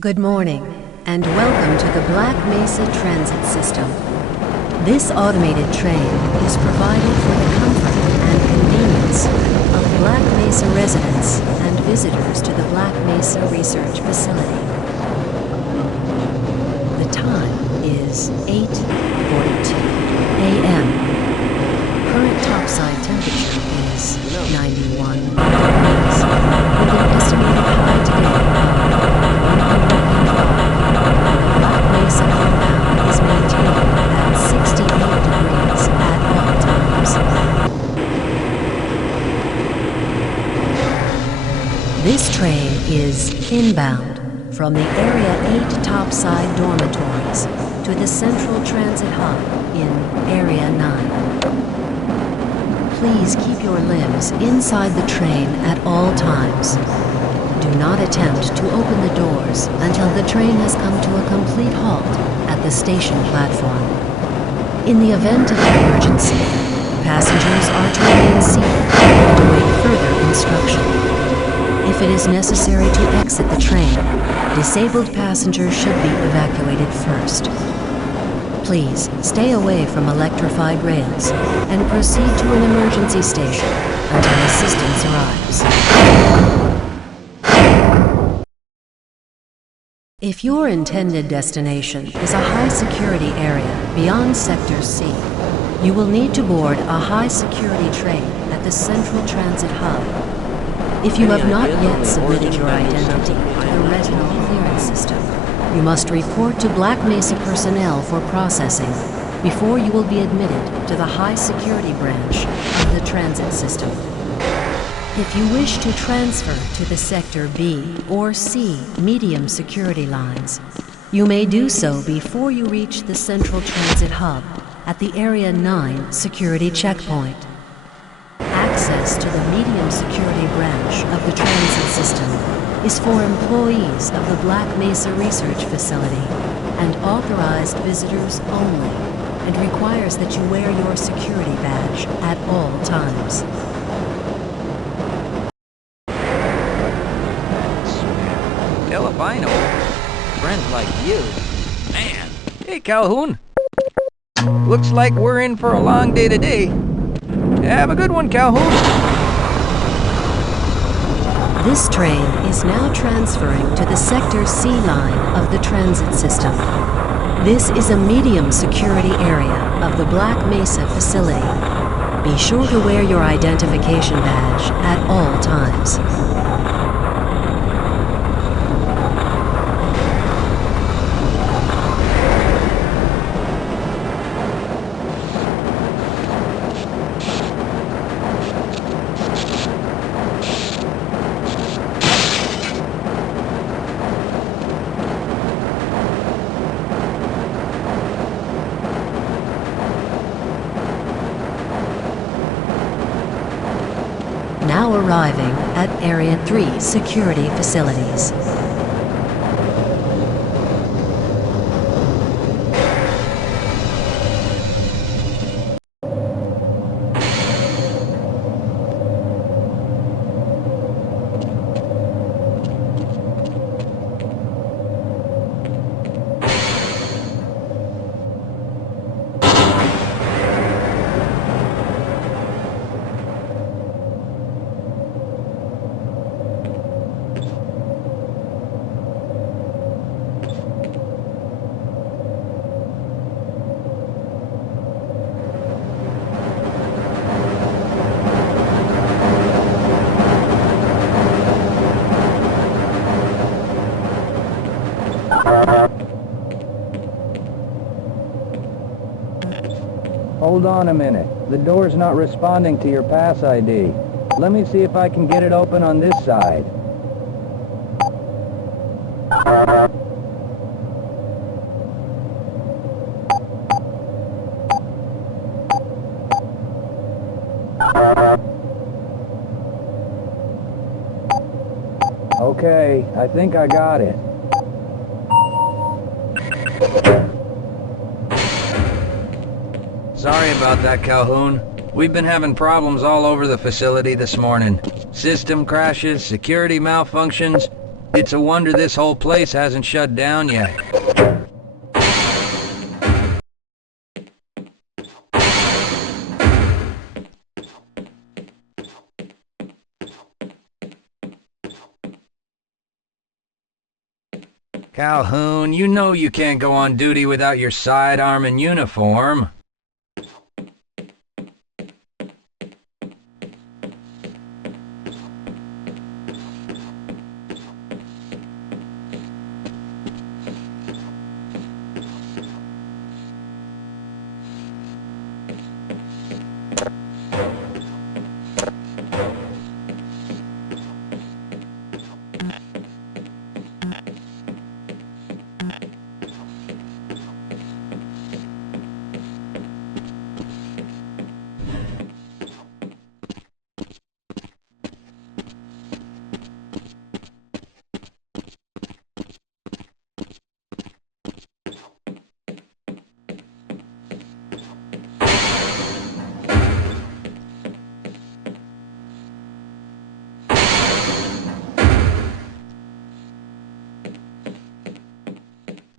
Good morning, and welcome to the Black Mesa Transit System. This automated train is provided for the comfort and convenience of Black Mesa residents and visitors to the Black Mesa Research Facility. The time is 8:42 a.m. Current topside temperature is 91 degrees, with an estimated high today of 105. The Black Mesa compound is maintained at 68 degrees at all times. This train is inbound from the Area 8 topside dormitories to the Central Transit Hub in Area 9. Please keep your limbs inside the train at all times. Do not attempt to open the doors until the train has come to a complete halt at the station platform. In the event of an emergency, passengers are to remain seated and await further instruction. If it is necessary to exit the train, disabled passengers should be evacuated first. Please stay away from electrified rails and proceed to an emergency station until assistance arrives. If your intended destination is a high-security area beyond Sector C, you will need to board a high-security train at the Central Transit Hub. If you have not yet submitted your identity to the retinal clearance system, you must report to Black Mesa personnel for processing before you will be admitted to the high-security branch of the transit system. If you wish to transfer to the Sector B or C medium security lines, you may do so before you reach the Central Transit Hub at the Area 9 security checkpoint. Access to the medium security branch of the transit system is for employees of the Black Mesa Research Facility and authorized visitors only, and requires that you wear your security badge at all times. Hell if I know. Friends like you. Man. Hey, Calhoun. Looks like we're in for a long day today. Have a good one, Calhoun. This train is now transferring to the Sector C line of the transit system. This is a medium security area of the Black Mesa facility. Be sure to wear your identification badge at all times. Now arriving at Area 3 security facilities. Hold on a minute. The door's not responding to your pass ID. Let me see if I can get it open on this side. Okay, I think I got it. Sorry about that, Calhoun. We've been having problems all over the facility this morning. System crashes, security malfunctions. It's a wonder this whole place hasn't shut down yet. Calhoun, you know you can't go on duty without your sidearm and uniform.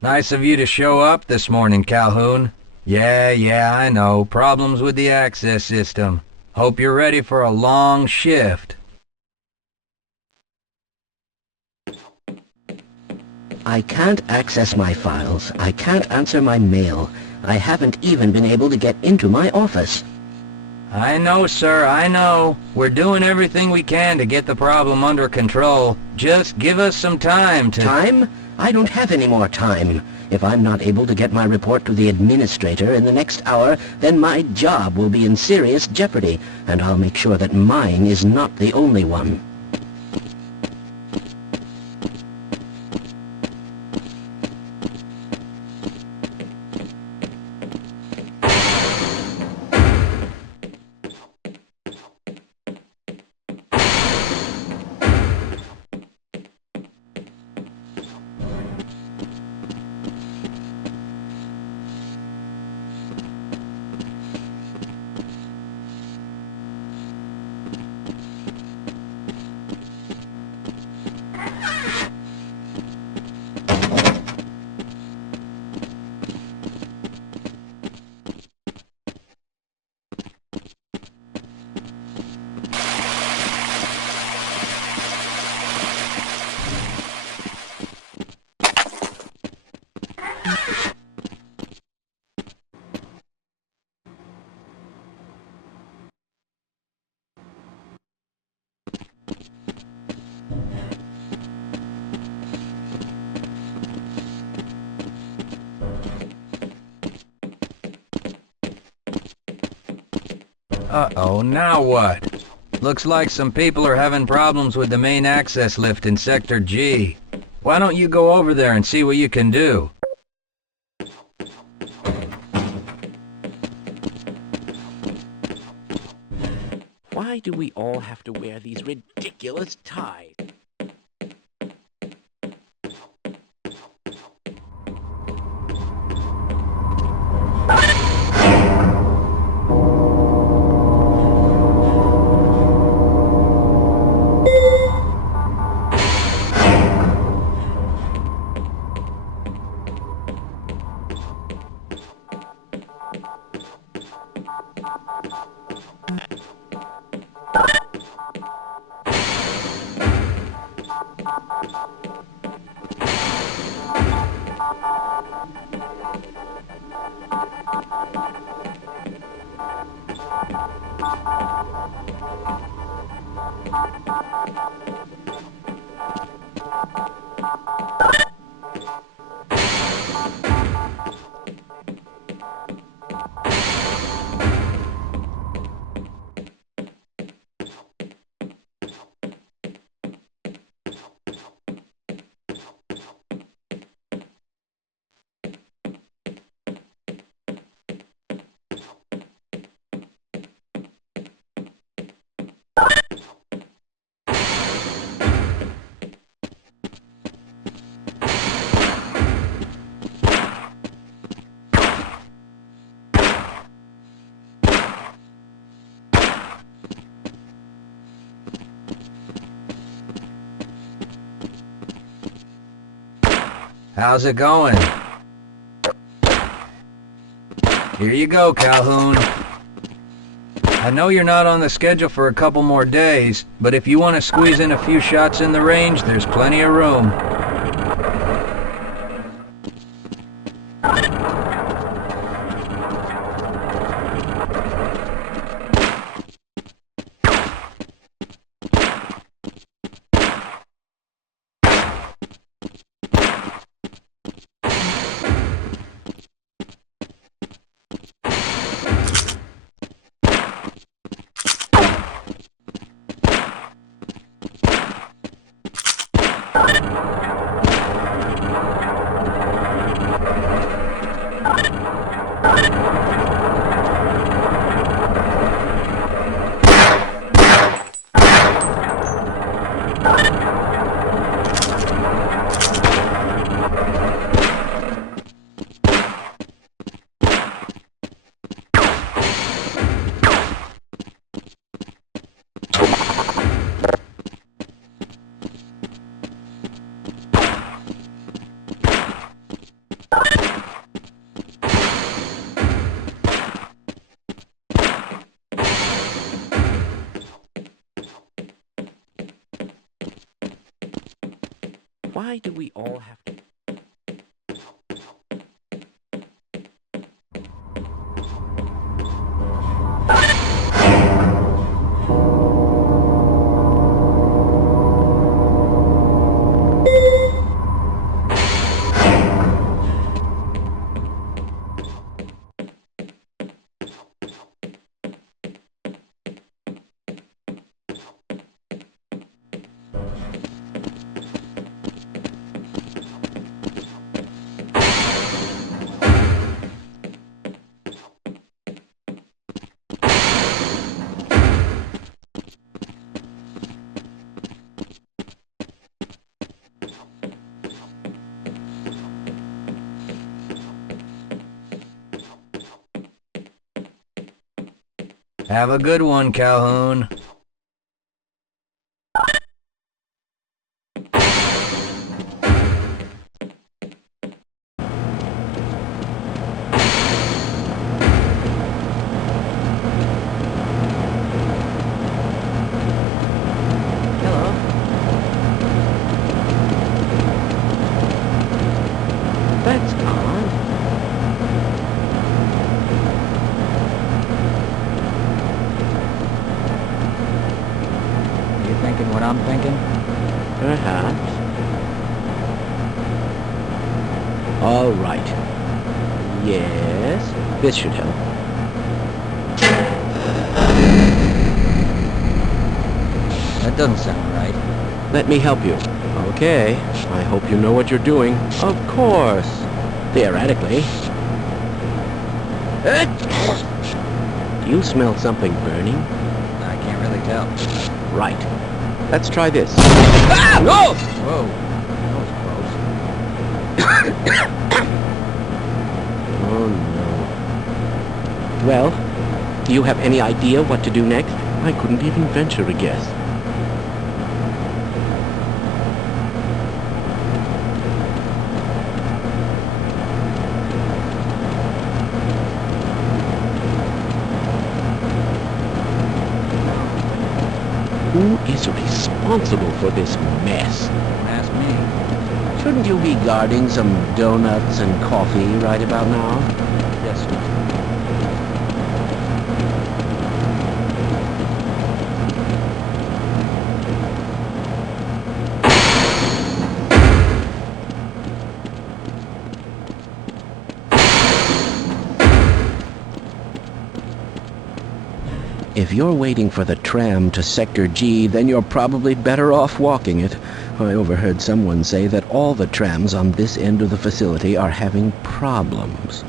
Nice of you to show up this morning, Calhoun. Yeah, I know. Problems with the access system. Hope you're ready for a long shift. I can't access my files. I can't answer my mail. I haven't even been able to get into my office. I know, sir, I know. We're doing everything we can to get the problem under control. Just give us some time to... Time? I don't have any more time. If I'm not able to get my report to the administrator in the next hour, then my job will be in serious jeopardy, and I'll make sure that mine is not the only one. Uh-oh, now what? Looks like some people are having problems with the main access lift in Sector G. Why don't you go over there and see what you can do? Why do we all have to wear these ridiculous ties? How's it going? Here you go, Calhoun. I know you're not on the schedule for a couple more days, but if you want to squeeze in a few shots in the range, there's plenty of room. Why do we all have to... Have a good one, Calhoun. Hello? That's odd. You thinking what I'm thinking? Perhaps. All right. Yes, this should help. That doesn't sound right. Let me help you. Okay. I hope you know what you're doing. Of course. Theoretically. Do you smell something burning? I can't really tell. Right. Let's try this. Ah! Whoa! Whoa. That was close. Oh no. Well, do you have any idea what to do next? I couldn't even venture a guess. Who is responsible for this mess? Don't ask me. Shouldn't you be guarding some donuts and coffee right about now? Yes, sir. If you're waiting for the tram to Sector G, then you're probably better off walking it. I overheard someone say that all the trams on this end of the facility are having problems.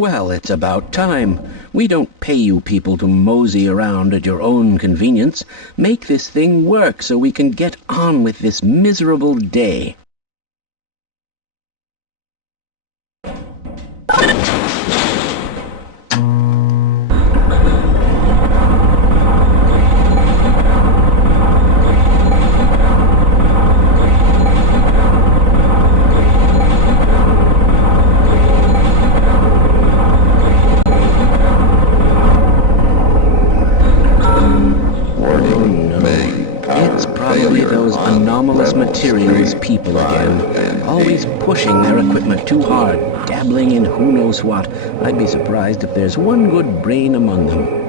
Well, it's about time. We don't pay you people to mosey around at your own convenience. Make this thing work so we can get on with this miserable day. Anomalous materials people again, always pushing their equipment too hard, dabbling in who knows what. I'd be surprised if there's one good brain among them.